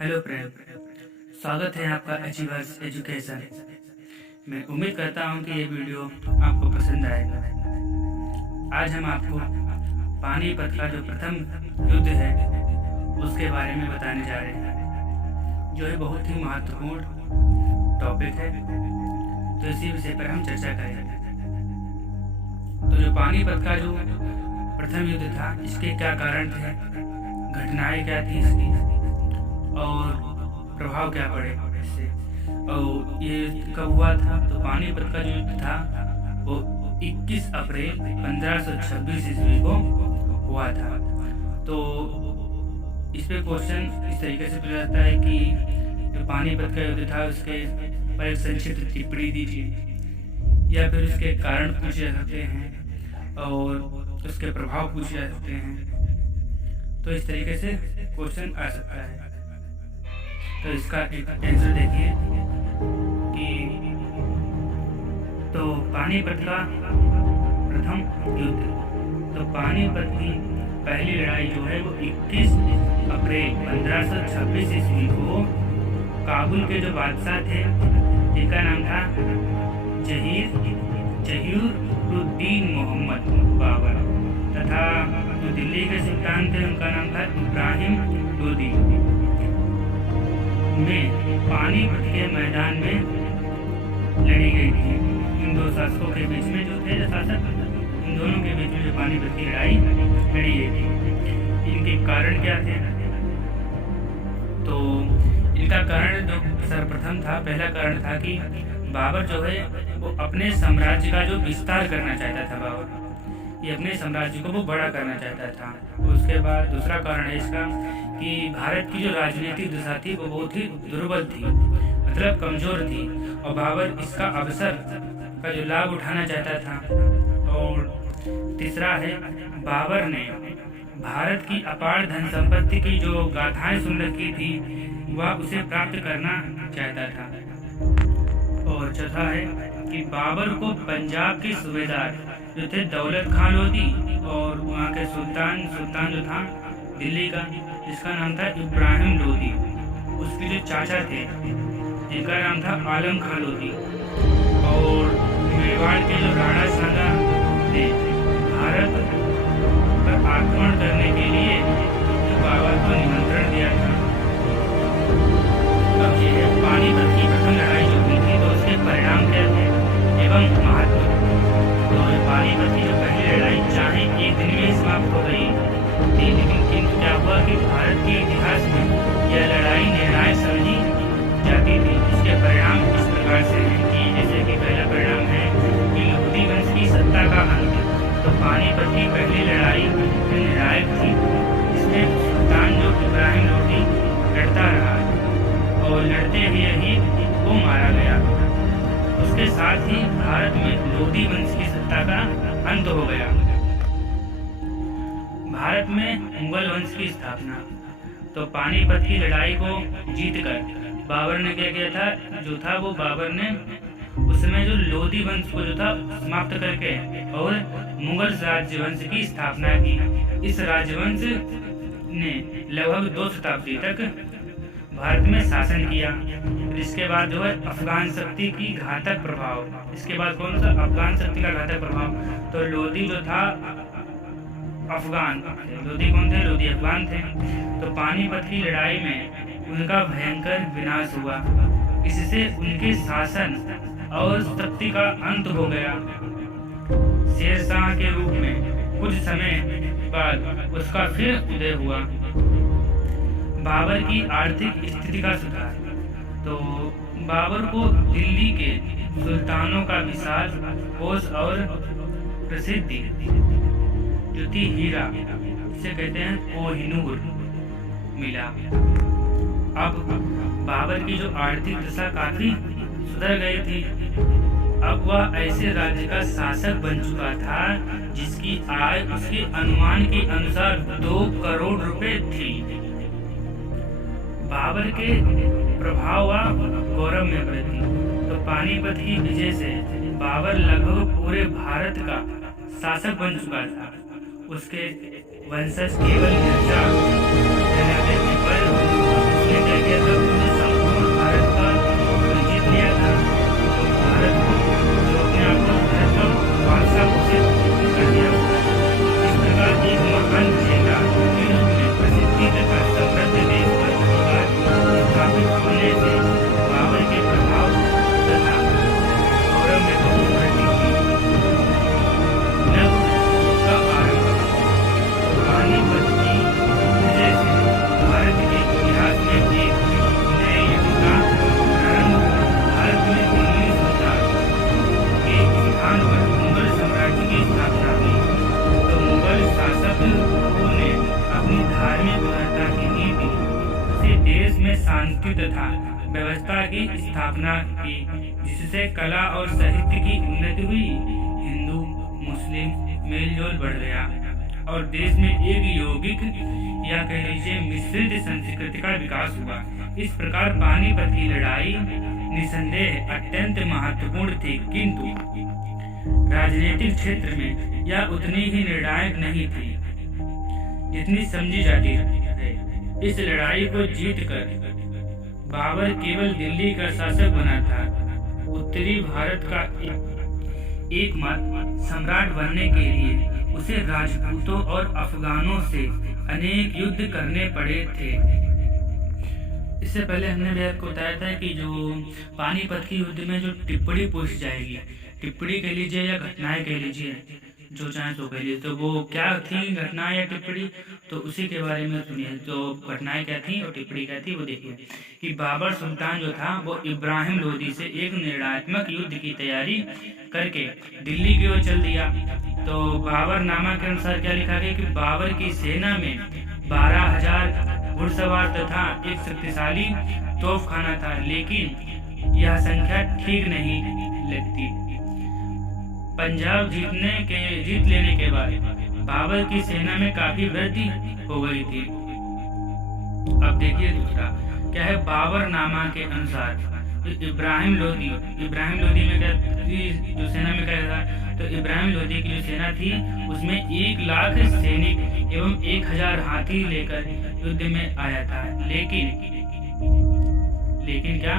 Hello friend, स्वागत है आपका अचीवर्स एजुकेशन। मैं उम्मीद करता हूं कि ये वीडियो आपको पसंद आएगा। आज हम आपको पानीपत का जो प्रथम युद्ध है उसके बारे में बताने जा रहे हैं, जो है बहुत ही महत्वपूर्ण टॉपिक है। तो इसी विषय पर हम चर्चा करेंगे। तो जो पानीपत का जो प्रथम युद्ध था, इसके क्या कारण थे, घटनाएं क्या थी इसकी और प्रभाव क्या पड़े इससे, और ये कब हुआ था। तो पानीपत का जो युद्ध था वो 21 अप्रैल 1526 ईस्वी को हुआ था। तो इस पे क्वेश्चन इस तरीके से पूछा जाता है कि जो पानीपत का युद्ध था उसके पर एक संक्षिप्त टिप्पणी दीजिए, या फिर उसके कारण पूछे जा सकते हैं और उसके प्रभाव पूछे जा सकते हैं। तो इस तरीके से क्वेश्चन आ सकता है। तो इसका एक आंसर देखिए कि तो पानीपत का प्रथम युद्ध, तो पानीपत की पहली लड़ाई जो है वो 21 अप्रैल 1526 ईस्वी को काबुल के जो बादशाह थे, जिनका नाम था जहीरुद्दीन मोहम्मद बाबर, तथा जो दिल्ली के सुल्तान थे उनका नाम था इब्राहिम लोदी, में पानीपत के मैदान में लड़ी गई थी। इन दो शासकों के बीच में जो थे शासक, इन दोनों के बीच में जो पानीपत की लड़ाई लड़ी गई थी। इनके कारण क्या थे, तो इनका कारण जो सर्वप्रथम था, पहला कारण था कि बाबर जो है वो अपने साम्राज्य का जो विस्तार करना चाहता था। बाबर ये अपने साम्राज्य को वो बड़ा करना चाहता था। उसके बाद दूसरा कारण है इसका कि भारत की जो राजनीतिक दशा थी वो बहुत ही दुर्बल थी, मतलब कमजोर थी, और बाबर इसका अवसर का जो लाभ उठाना चाहता था। और तीसरा है, बाबर ने भारत की अपार धन संपत्ति की जो गाथाएं सुन रखी थी वह उसे प्राप्त करना चाहता था। और चौथा है कि बाबर को पंजाब के सूबेदार जो थे दौलत खान लोधी और वहाँ के सुल्तान जो था दिल्ली का, जिसका नाम था इब्राहिम लोदी, उसके जो चाचा थे जिनका नाम था आलम खान लोदी, और मेवाड़ के जो राणा सांगा थे, भारत पर आक्रमण करने के लिए बाबर को निमंत्रण दिया था। अब ये पानीपत की प्रथम लड़ाई जो हुई थी तो उसके परिणाम क्या थे एवं महत्व। तो पानीपत की जो पहली लड़ाई चाहे एक दिन में समाप्त हो गई थी, लेकिन किंतु क्या हुआ कि भारत के इतिहास में यह लड़ाई निर्णायक समझी जाती थी। इसके परिणाम इस प्रकार से हैं कि जैसे कि पहला परिणाम है कि लोधी वंश की सत्ता का अंत। तो पानीपत की पहली लड़ाई निर्णायक थी, इसमें सुल्तान जो इब्राहिम लोधी लड़ता रहा और लड़ते हुए ही वो मारा गया। उसके साथ ही भारत में लोधी वंश की सत्ता का अंत हो गया। भारत में मुगल वंश की स्थापना। तो पानीपत की लड़ाई को जीतकर बाबर ने क्या किया था, जो था वो बाबर ने उस समय जो लोधी वंश को जो था समाप्त करके और मुगल राजवंश की स्थापना की। इस राजवंश ने लगभग 2 शताब्दी तक भारत में शासन किया। इसके बाद जो है अफगान शक्ति की घातक प्रभाव। इसके बाद कौन सा, अफगान शक्ति का घातक प्रभाव। तो लोधी जो था अफगान, लोधी कौन थे, लोधी अफगान थे। तो पानीपत की लड़ाई में उनका भयंकर विनाश हुआ। इससे उनके शासन और शक्ति का अंत हो गया। शेरशाह के रूप में कुछ समय बाद उसका फिर उदय हुआ। बाबर की आर्थिक स्थिति का सुधार। तो बाबर को दिल्ली के सुल्तानों का विशाल कोष और प्रसिद्धि जो थी हीरा, इसे कहते हैं कोहिनूर, मिला। अब बाबर की जो आर्थिक दशा काफी सुधर गई थी। अब वह ऐसे राज्य का शासक बन चुका था जिसकी आय उसके अनुमान के अनुसार 2 करोड़ रुपए थी। बाबर के प्रभाव व गौरव में वृद्धि। तो पानीपत की विजय से बाबर लगभग पूरे भारत का शासक बन चुका था। उसके वंशज केवल मिर्जा पर उसने क्या किया था, उन्होंने संपूर्ण भारत का जीत लिया था। तो भारत को जो अपने आप को भारत का बादशाह घोषित कर दिया था। इस प्रकार एक महान विजेता के रूप में प्रसिद्धि तथा समृद्ध देश पर अधिकार स्थापित होने से बाबर के प्रभाव तथा गौरव में बहुत वृद्धि हुई। नव युग का आरंभ पानीपत की विजय से भारत के इतिहास में एक नए युग का प्रारंभ हुआ। भारत में 1900 के स्थान पर मुगल साम्राज्य की स्थापना हुई। तो मुगल शासकों ने अपनी धार्मिक उदारता की नीति से देश में शांति तथा व्यवस्था की स्थापना की, जिससे कला और साहित्य की उन्नति हुई। हिंदू मुस्लिम मेलजोल बढ़ गया और देश में एक यौगिक या कह लीजिए मिश्रित संस्कृति का विकास हुआ। इस प्रकार पानीपत की लड़ाई निसंदेह अत्यंत महत्वपूर्ण थी, किंतु राजनीतिक क्षेत्र में यह उतनी ही निर्णायक नहीं थी जितनी समझी जाती है। इस लड़ाई को जीतकर बाबर केवल दिल्ली का शासक बना था। उत्तरी भारत का एकमात्र सम्राट बनने के लिए उसे राजपूतों और अफगानों से अनेक युद्ध करने पड़े थे। इससे पहले हमने भी आपको बताया था कि जो पानीपत की युद्ध में जो टिप्पणी पूछ जाएगी, टिप्पणी कह लीजिए या घटनाएं कह लीजिए, जो चाहे तो कह लीजिए, तो वो क्या थी घटनाएं या टिप्पणी, तो उसी के बारे में सुनिए। तो घटनाएं क्या थी और टिप्पणी क्या थी वो देखिए कि बाबर सुल्तान जो था वो इब्राहिम लोदी से एक निर्णयात्मक युद्ध की तैयारी करके दिल्ली की ओर चल दिया। तो बाबर नामा के अनुसार क्या लिखा गया कि बाबर की सेना में 12,000 घुड़सवार तथा एक शक्तिशाली तोपखाना था, लेकिन यह संख्या ठीक नहीं लगती। पंजाब जीत लेने के बाद बाबर की सेना में काफी वृद्धि हो गई थी। अब देखिए दूसरा क्या है, बाबर नामा के अनुसार इब्राहिम लोदी में क्या जो सेना में क्या था, तो इब्राहिम लोदी की जो सेना थी उसमें 1 लाख सैनिक एवं 1,000 हाथी लेकर युद्ध में आया था। लेकिन क्या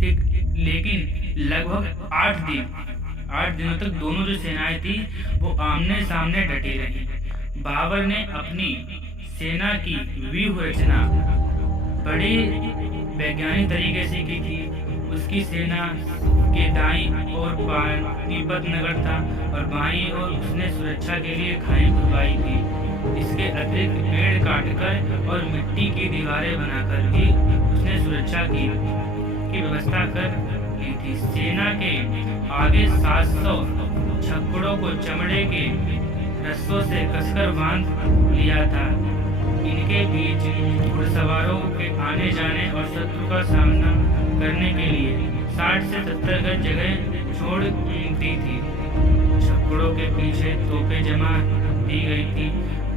ठीक, लेकिन लगभग 8 दिनों तक दोनों जो सेनाएं थी वो आमने सामने डटी रही। बाबर ने अपनी सेना की व्यूह रचना बड़े वैज्ञानिक तरीके से की थी। उसकी सेना के दाईं ओर पानीपत नगर था और बाईं ओर उसने सुरक्षा के लिए खाई खुदवाई थी। इसके अतिरिक्त पेड़ काटकर और मिट्टी की दीवारें बनाकर भी उसने सुरक्षा की व्यवस्था कर ली थी। सेना के आगे 700 छक्कड़ों को चमड़े के रस्सों से कसकर बांध लिया था। इनके बीच घुड़सवारों के आने जाने और शत्रु का सामना करने के लिए 60 से 70 गज जगह छोड़ दी थी। छक्कड़ों के पीछे तोपें जमा दी गई थी।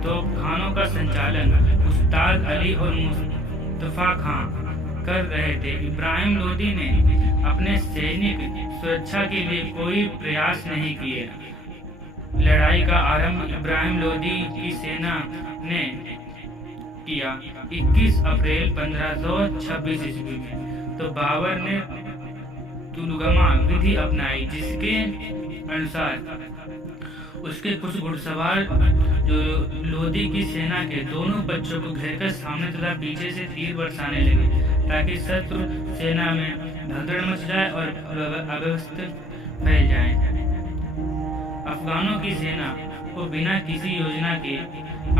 तोपखानों का संचालन उस्ताद अली और मुस्तफा खां कर रहे थे। इब्राहिम लोदी ने अपने सैनिक सुरक्षा के लिए कोई प्रयास नहीं किए। लड़ाई का आरंभ इब्राहिम लोदी की सेना ने किया 21 अप्रैल 1526 ईस्वी में। तो बाबर ने तुलगमा विधि अपनाई, जिसके अनुसार उसके कुछ घुड़सवार जो लोदी की सेना के दोनों बच्चों को घेरकर सामने तथा पीछे से तीर बरसाने लगे, ताकि शत्रु सेना में भगदड़ मच जाए और अव्यवस्था फैल जाए। अफगानों की सेना को बिना किसी योजना के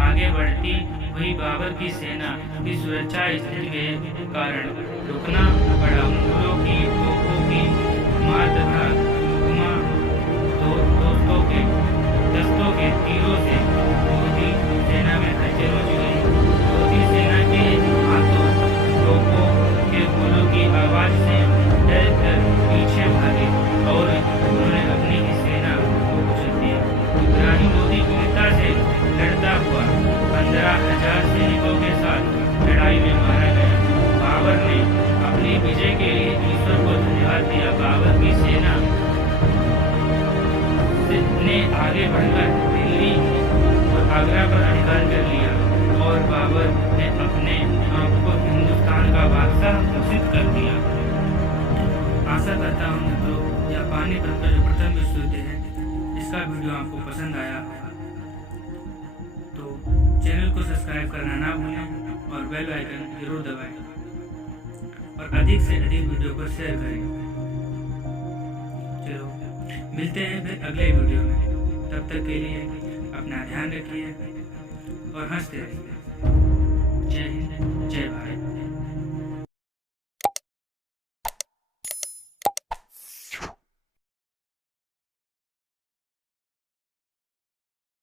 आगे बढ़ती हुई बाबर की सेना की सुरक्षा स्थिति के कारण रुकना पड़ा। मुगलों की तोपों की मार तथा दस्तों के तीरों से लोदी सेना में हलचल मच गई। लोदी सेना के हाथों तोपों के गोलों की आवाज से डरकर पीछे भागे और उन्होंने अपनी सेना को कुचल दिया। इब्राहिम लोदी वीरता से लड़ता हुआ 15,000 सैनिकों के साथ लड़ाई में मारा गया। बाबर ने अपनी विजय के लिए ईश्वर को धन्यवाद दिया। बाबर की सेना ने आगे बढ़कर दिल्ली और आगरा पर अधिकार कर लिया। और बाबर ने अपने आप को हिंदुस्तान का बादशाह घोषित कर दिया। आशा करता हूँ मित्रों यह पानीपत का जो प्रथम विश्व युद्ध है इसका वीडियो आपको पसंद आया होगा। तो चैनल को सब्सक्राइब करना ना भूलें और बेल आइकन जरूर दबाएं और अधिक से अधिक वीडियो को शेयर करें। चलो मिलते हैं फिर अगले वीडियो में। तब तक के लिए अपना ध्यान रखिए और हंसते रहिए। जय हिंद, जय भारत।